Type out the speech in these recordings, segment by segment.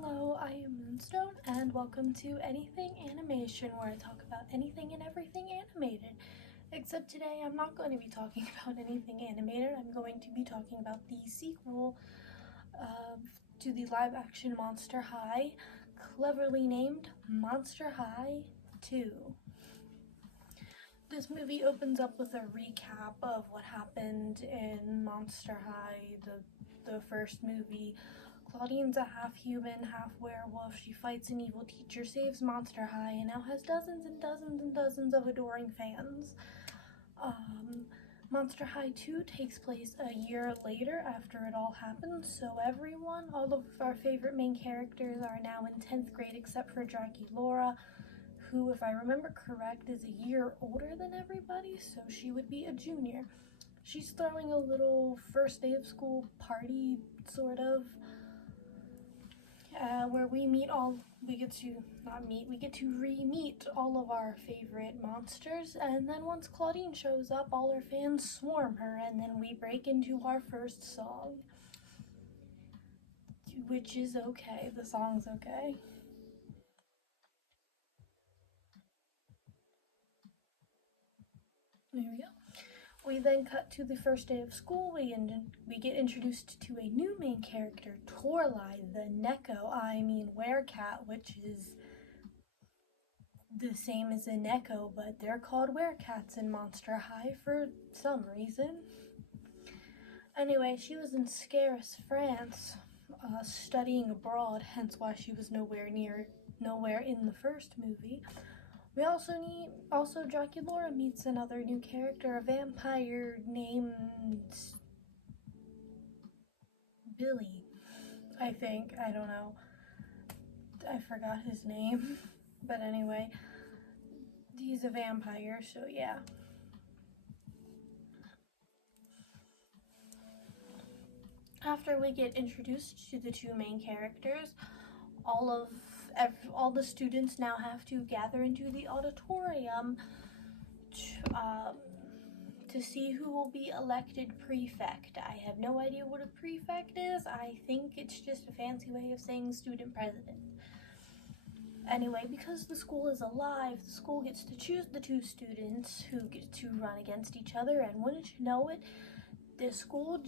Hello, I am Moonstone, and welcome to Anything Animation, where I talk about anything and everything animated. Except today, I'm not going to be talking about anything animated. I'm going to be talking about the sequel to the live-action Monster High, cleverly named Monster High 2. This movie opens up with a recap of what happened in Monster High, the first movie. Claudine's a half-human, half-werewolf. She fights an evil teacher, saves Monster High, and now has dozens and dozens and dozens of adoring fans. Monster High 2 takes place a year later after it all happened, so all of our favorite main characters are now in 10th grade except for Draculaura, who, if I remember correct, is a year older than everybody, so she would be a junior. She's throwing a little first day of school party, sort of, where we get to re-meet all of our favorite monsters, and then once Claudine shows up, all her fans swarm her, and then we break into our first song, which is okay. The song's okay. There we go. We then cut to the first day of school. We get introduced to a new main character, Torlai, the werecat, which is the same as a Neko, but they're called werecats in Monster High for some reason. Anyway, she was in Scaris, France, studying abroad, hence why she was nowhere in the first movie. We also Draculaura meets another new character, a vampire named Billy, I think. I don't know. I forgot his name. But anyway, he's a vampire, so yeah. After we get introduced to the two main characters, all the students now have to gather into the auditorium to see who will be elected prefect. I have no idea what a prefect is. I think it's just a fancy way of saying student president. Anyway, because the school is alive, the school gets to choose the two students who get to run against each other, and wouldn't you know it, the school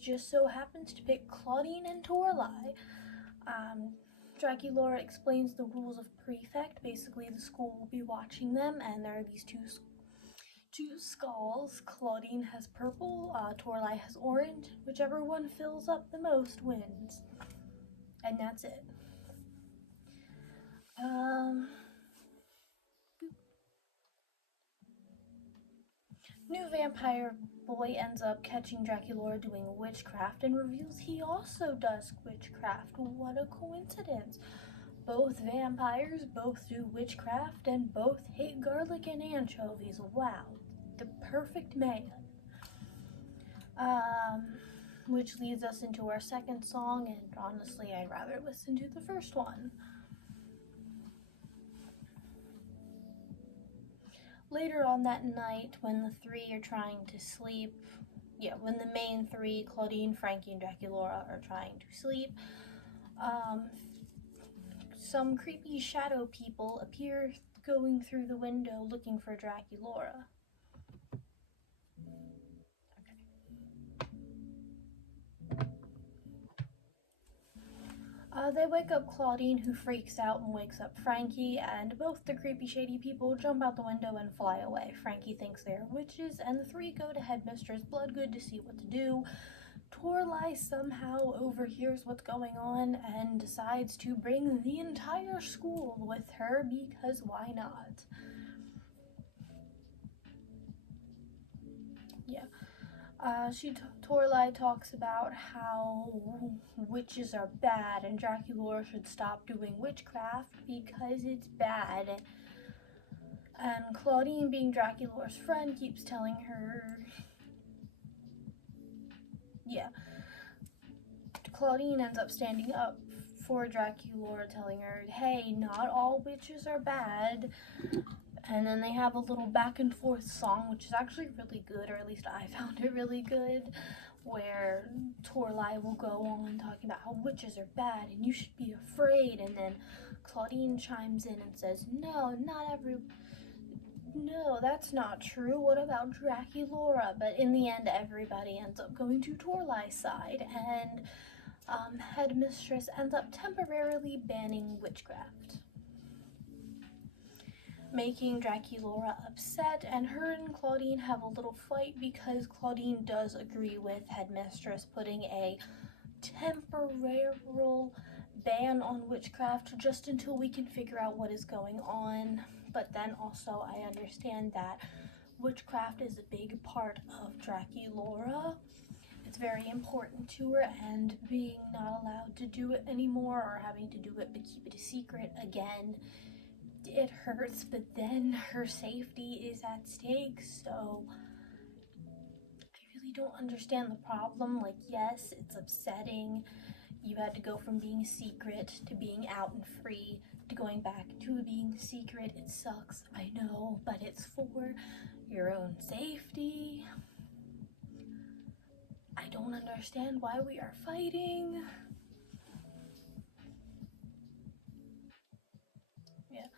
just so happens to pick Claudine and Torlai. Draculaura explains the rules of prefect. Basically, the school will be watching them, and there are these two skulls. Claudine has purple, Torlai has orange. Whichever one fills up the most wins. And that's it. New vampire boy ends up catching Draculaura doing witchcraft and reveals he also does witchcraft. What a coincidence. Both vampires, both do witchcraft, and both hate garlic and anchovies. Wow, the perfect man. Which leads us into our second song, and honestly, I'd rather listen to the first one. Later on that night, when the three are trying to sleep, when the main three, Claudine, Frankie, and Draculaura, are trying to sleep, some creepy shadow people appear going through the window looking for Draculaura. They wake up Claudine, who freaks out and wakes up Frankie, and both the creepy shady people jump out the window and fly away. Frankie thinks they are witches, and the three go to Headmistress Bloodgood to see what to do. Torlai somehow overhears what's going on and decides to bring the entire school with her, because why not? Yeah. Torlai talks about how witches are bad and Draculaura should stop doing witchcraft because it's bad. And Claudine, being Draculaura's friend, keeps telling her... Claudine ends up standing up for Draculaura, telling her, hey, not all witches are bad. And then they have a little back and forth song, which is actually really good, or at least I found it really good, where Torlai will go on talking about how witches are bad and you should be afraid, and then Claudine chimes in and says, no, that's not true. What about Draculaura? But in the end, everybody ends up going to Torlai's side, and Headmistress ends up temporarily banning witchcraft, making Draculaura upset, and her and Claudine have a little fight because Claudine does agree with Headmistress putting a temporary ban on witchcraft just until we can figure out what is going on. But then also I understand that witchcraft is a big part of Draculaura. It's very important to her, and being not allowed to do it anymore, or having to do it but keep it a secret again, it hurts, but then her safety is at stake. So I really don't understand the problem. Like, yes, it's upsetting. You had to go from being secret to being out and free to going back to being secret. It sucks, I know, but it's for your own safety. I don't understand why we are fighting. Yeah.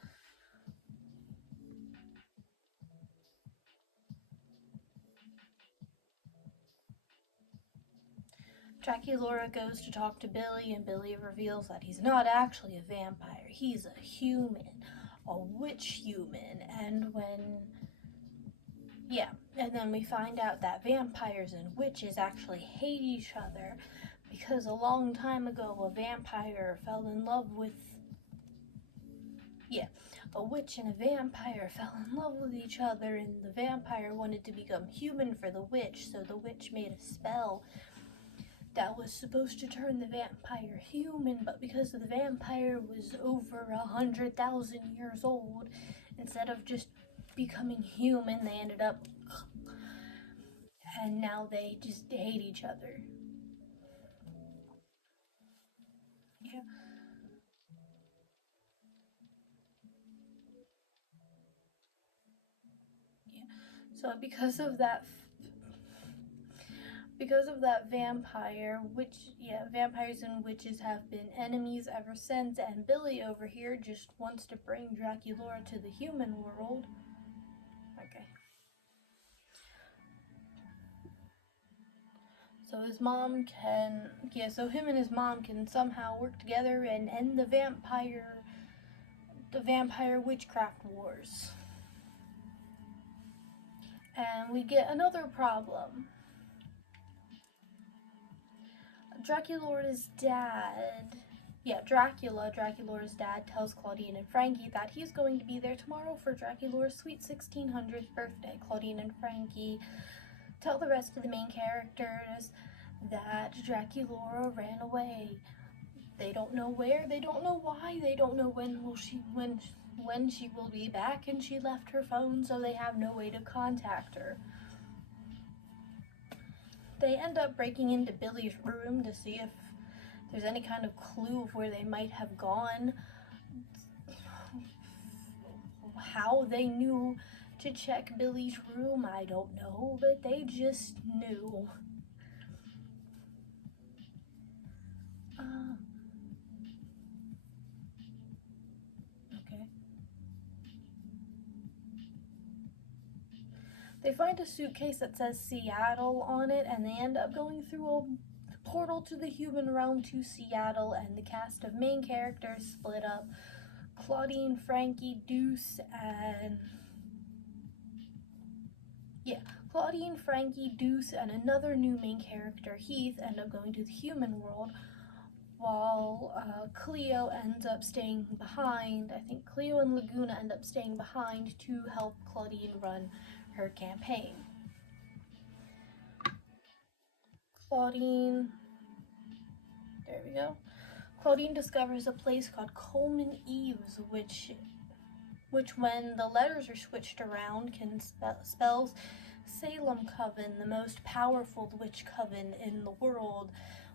Draculaura goes to talk to Billy, and Billy reveals that he's not actually a vampire. He's a human, a witch human. And then we find out that vampires and witches actually hate each other because a long time ago a vampire fell in love with a witch and a vampire fell in love with each other, and the vampire wanted to become human for the witch, so the witch made a spell that was supposed to turn the vampire human, but because the vampire was over 100,000 years old, instead of just becoming human, they ended up, and now they just hate each other. Yeah. Yeah. So because of that vampires and witches have been enemies ever since, and Billy over here just wants to bring Draculaura to the human world. Okay. So him and his mom can somehow work together and end the vampire witchcraft wars. And we get another problem. Draculaura's dad tells Claudine and Frankie that he's going to be there tomorrow for Draculaura's sweet 1600th birthday. Claudine and Frankie tell the rest of the main characters that Draculaura ran away. They don't know where, they don't know why, they don't know when she will be back, and she left her phone, so they have no way to contact her. They end up breaking into Billy's room to see if there's any kind of clue of where they might have gone. How they knew to check Billy's room, I don't know, but they just knew. Okay. They find a suitcase that says Seattle on it, and they end up going through a portal to the human realm to Seattle, and the cast of main characters split up. Claudine, Frankie, Deuce, and another new main character, Heath, end up going to the human world, while Cleo ends up staying behind. I think Cleo and Laguna end up staying behind to help Claudine run her campaign. Claudine discovers a place called Coleman Eves, which when the letters are switched around can spells Salem Coven, the most powerful witch coven in the world.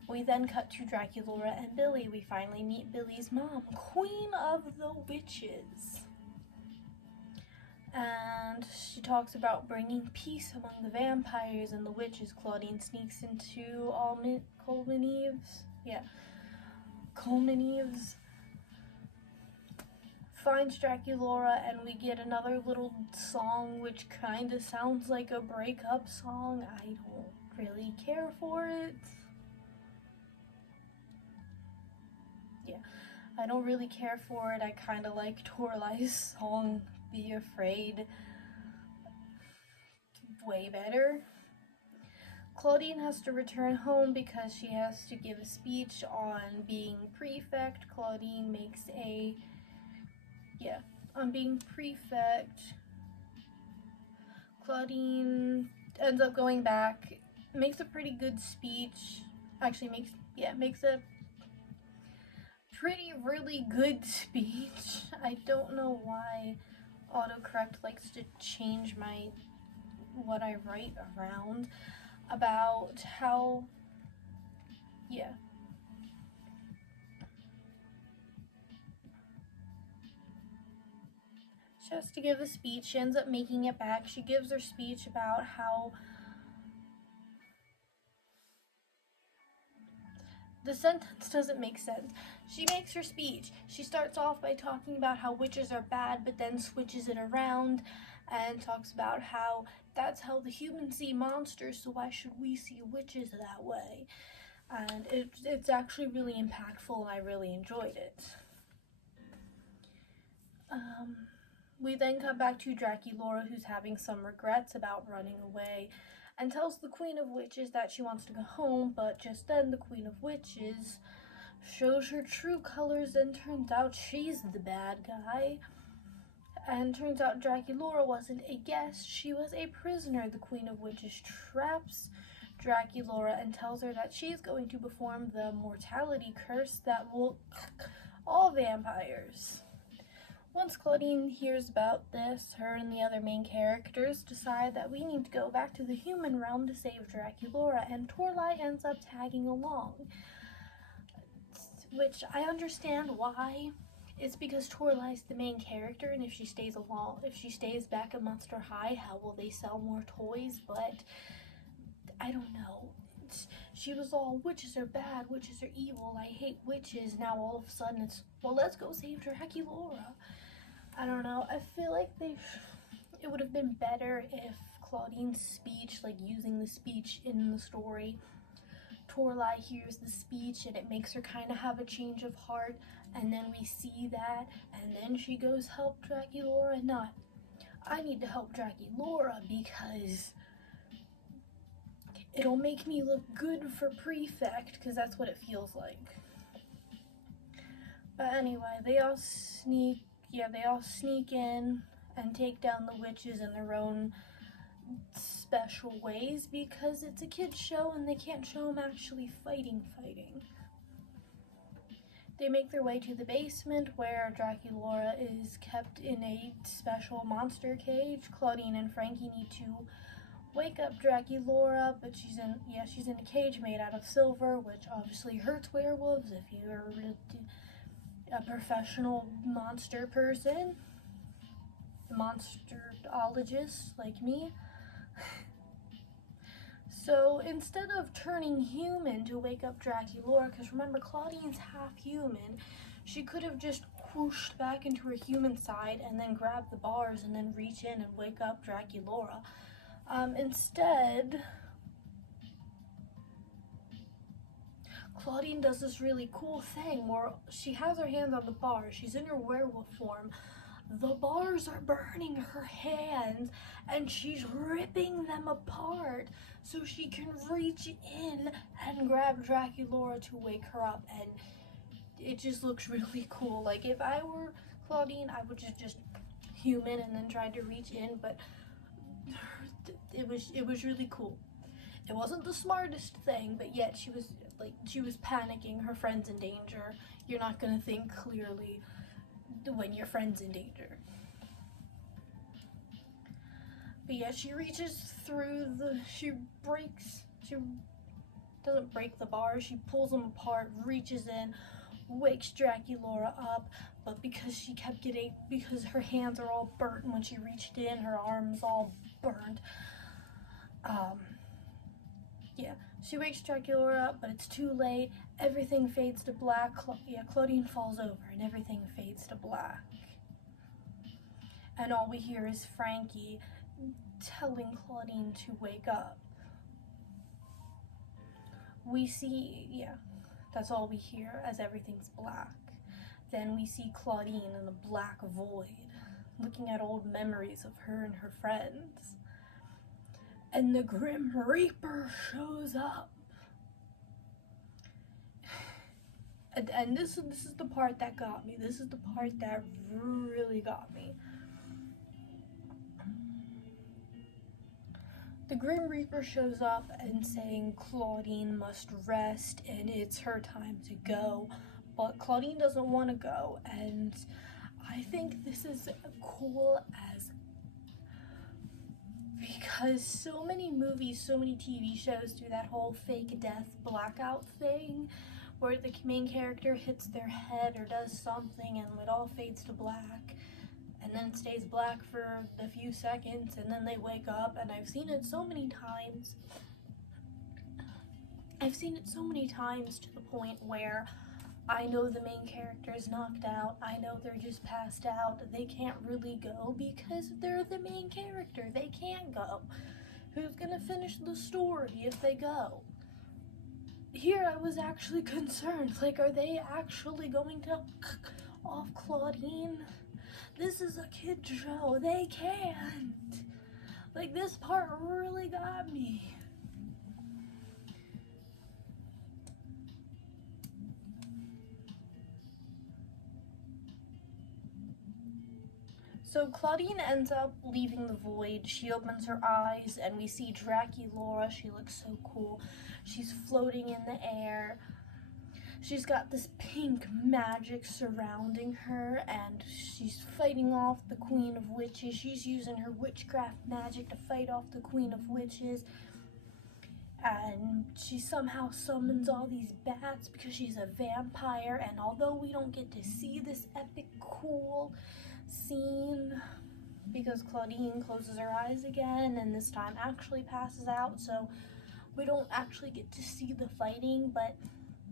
We then cut to Draculaura and Billy. We finally meet Billy's mom, Queen of the Witches. And and she talks about bringing peace among the vampires and the witches. Claudine sneaks into Coleman Eves, finds Draculaura, and we get another little song which kind of sounds like a breakup song. I don't really care for it. Yeah, I don't really care for it. I kind of like Toralai's song, Be Afraid, way better. Claudine has to return home because she has to give a speech on being prefect. On being prefect, Claudine ends up going back, makes a pretty good speech. Actually, makes a really good speech. I don't know why autocorrect likes to change what I write around about how, she has to give a speech. She ends up making it back. She gives her speech about how the sentence doesn't make sense. She makes her speech. She starts off by talking about how witches are bad, but then switches it around and talks about how that's how the humans see monsters, so why should we see witches that way? And it's actually really impactful, and I really enjoyed it. We then come back to Draculaura, who's having some regrets about running away, and tells the Queen of Witches that she wants to go home, but just then the Queen of Witches shows her true colors, and turns out she's the bad guy. And turns out Draculaura wasn't a guest, she was a prisoner. The Queen of Witches traps Draculaura and tells her that she's going to perform the mortality curse that will all vampires. Once Claudine hears about this, her and the other main characters decide that we need to go back to the human realm to save Draculaura, and Toralai ends up tagging along. Which I understand why. It's because Toralai's the main character, and if she stays back at Monster High, how will they sell more toys? But I don't know. She was all, witches are bad, witches are evil, I hate witches. Now all of a sudden it's, well, let's go save Draculaura. I don't know. I feel like it would have been better if Claudine's speech, like using the speech in the story, Toralai hears the speech and it makes her kind of have a change of heart, and then we see that, and then she goes help Draculaura. Not, I need to help Draculaura because it'll make me look good for prefect, because that's what it feels like. But anyway, they all sneak in and take down the witches in their own special ways, because it's a kid's show and they can't show them actually fighting. They make their way to the basement where Draculaura is kept in a special monster cage. Claudine and Frankie need to wake up Draculaura, but she's in a cage made out of silver, which obviously hurts werewolves if you're a professional monster person, monsterologist like me. So instead of turning human to wake up Draculaura, because remember Claudine's half human, she could have just whooshed back into her human side and then grabbed the bars and then reach in and wake up Draculaura. Instead, Claudine does this really cool thing where she has her hands on the bars, she's in her werewolf form, the bars are burning her hands, and she's ripping them apart so she can reach in and grab Draculaura to wake her up, and it just looks really cool. Like, if I were Claudine, I would just human and then try to reach in, but it was really cool. It wasn't the smartest thing, but yet she was panicking. Her friend's in danger. You're not gonna think clearly when your friend's in danger. But yeah, she reaches through she doesn't break the bars, she pulls them apart, reaches in, wakes Draculaura up, but because her hands are all burnt, and when she reached in, her arms all burned. Yeah, she wakes Dracula up, but it's too late. Everything fades to black. Claudine falls over, and everything fades to black. And all we hear is Frankie telling Claudine to wake up. We see, that's all we hear as everything's black. Then we see Claudine in the black void, looking at old memories of her and her friends. And the Grim Reaper shows up. And this is the part that got me. This is the part that really got me. The Grim Reaper shows up and saying Claudine must rest and it's her time to go. But Claudine doesn't want to go, and I think this is cool because so many movies, so many TV shows do that whole fake death blackout thing where the main character hits their head or does something and it all fades to black, and then it stays black for a few seconds and then they wake up. And I've seen it so many times. I've seen it so many times to the point where I know the main character is knocked out. I know they're just passed out. They can't really go because they're the main character. They can't go. Who's gonna finish the story if they go? Here I was actually concerned. Like, are they actually going to off Claudine? This is a kid show. They can't. Like, this part really got me. So Claudine ends up leaving the void. She opens her eyes and we see Draculaura. She looks so cool. She's floating in the air. She's got this pink magic surrounding her and she's fighting off the Queen of Witches. She's using her witchcraft magic to fight off the Queen of Witches. And she somehow summons all these bats because she's a vampire. And although we don't get to see this epic, cool scene because Claudine closes her eyes again and this time actually passes out, so we don't actually get to see the fighting, but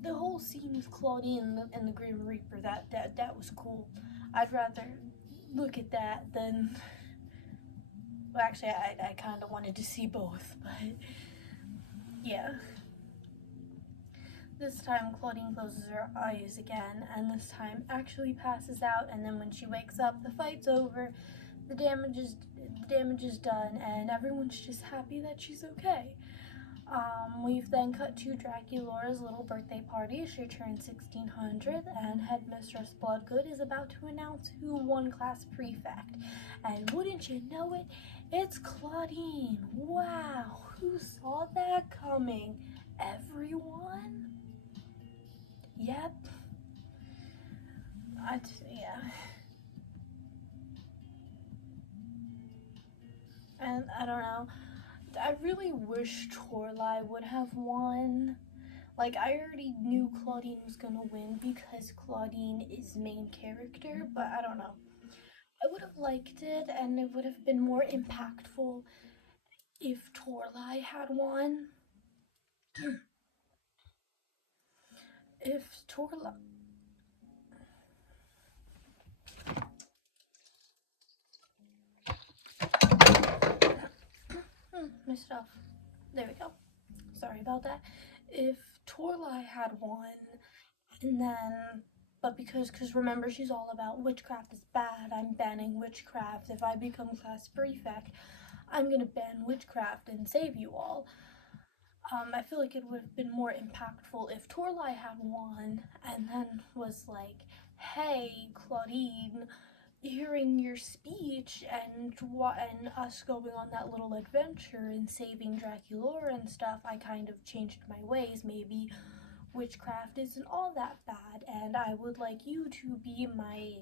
the whole scene with Claudine and the Grim Reaper, that was cool. I'd rather look at that than, well, actually I kind of wanted to see both, but yeah. This time Claudine closes her eyes again and this time actually passes out, and then when she wakes up the fight's over, the damage is done, and everyone's just happy that she's okay. We've then cut to Draculaura's little birthday party. She turns 1600 and Headmistress Bloodgood is about to announce who won class prefect. And wouldn't you know it, it's Claudine. Wow, who saw that coming? Everyone? Yep. Yeah. And I don't know. I really wish Toralei would have won. Like, I already knew Claudine was gonna win because Claudine is main character, but I don't know. I would have liked it, and it would have been more impactful if Toralei had won. If Toralei... my stuff. There we go. Sorry about that. If Toralei had won, and then, but because remember, she's all about witchcraft is bad, I'm banning witchcraft. If I become class prefect, I'm gonna ban witchcraft and save you all. I feel like it would have been more impactful if Toralei had won and then was like, hey, Claudine, hearing your speech and us going on that little adventure and saving Draculaura and stuff, I kind of changed my ways. Maybe witchcraft isn't all that bad, and I would like you to be my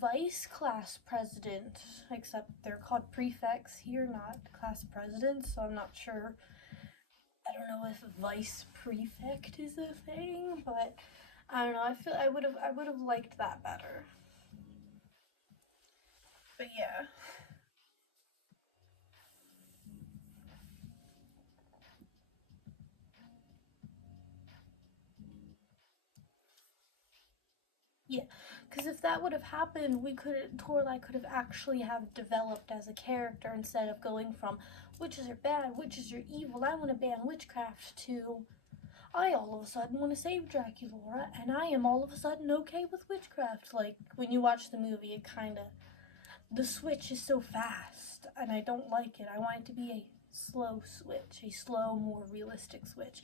vice class president, except they're called prefects here, not class presidents, so I'm not sure. I don't know if vice prefect is a thing, but I don't know. I would have liked that better. But yeah. Yeah, because if that would have happened, Torlai could have actually have developed as a character instead of going from witches are bad, witches are evil, I want to ban witchcraft to I all of a sudden want to save Dracula and I am all of a sudden okay with witchcraft. Like when you watch the movie, it kind of the switch is so fast and I don't like it. I want it to be a slow switch, a slow, more realistic switch.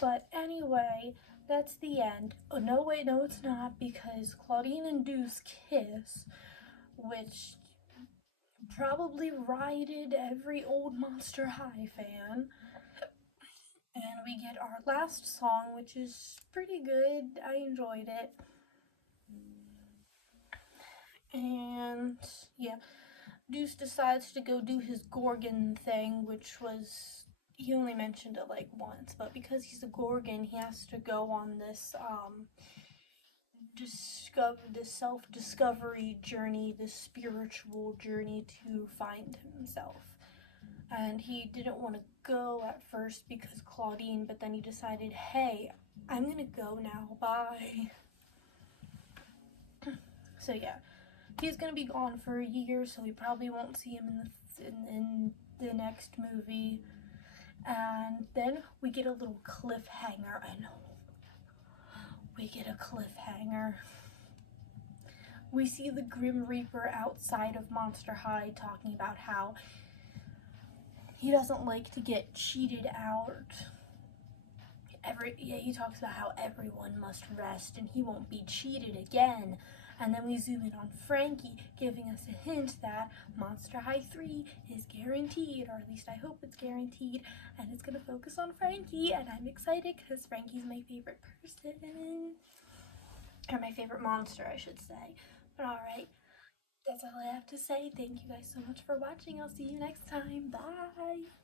But anyway, that's the end. Oh, no, wait, no, it's not, because Claudine and Deuce kiss, which probably rided every old Monster High fan. And we get our last song, which is pretty good. I enjoyed it. And yeah, Deuce decides to go do his Gorgon thing, which was he only mentioned it like once, but because he's a Gorgon, he has to go on this this self-discovery journey, this spiritual journey to find himself. And he didn't want to go at first because Claudine, but then he decided, hey, I'm gonna go now, bye. So yeah, he's gonna be gone for a year, so we probably won't see him in the next movie. And then we get a little cliffhanger, and we get a cliffhanger. We see the Grim Reaper outside of Monster High talking about how he doesn't like to get cheated out. He talks about how everyone must rest and he won't be cheated again. And then we zoom in on Frankie, giving us a hint that Monster High 3 is guaranteed, or at least I hope it's guaranteed, and it's gonna focus on Frankie, and I'm excited because Frankie's my favorite person. Or my favorite monster, I should say. But alright, that's all I have to say. Thank you guys so much for watching. I'll see you next time. Bye!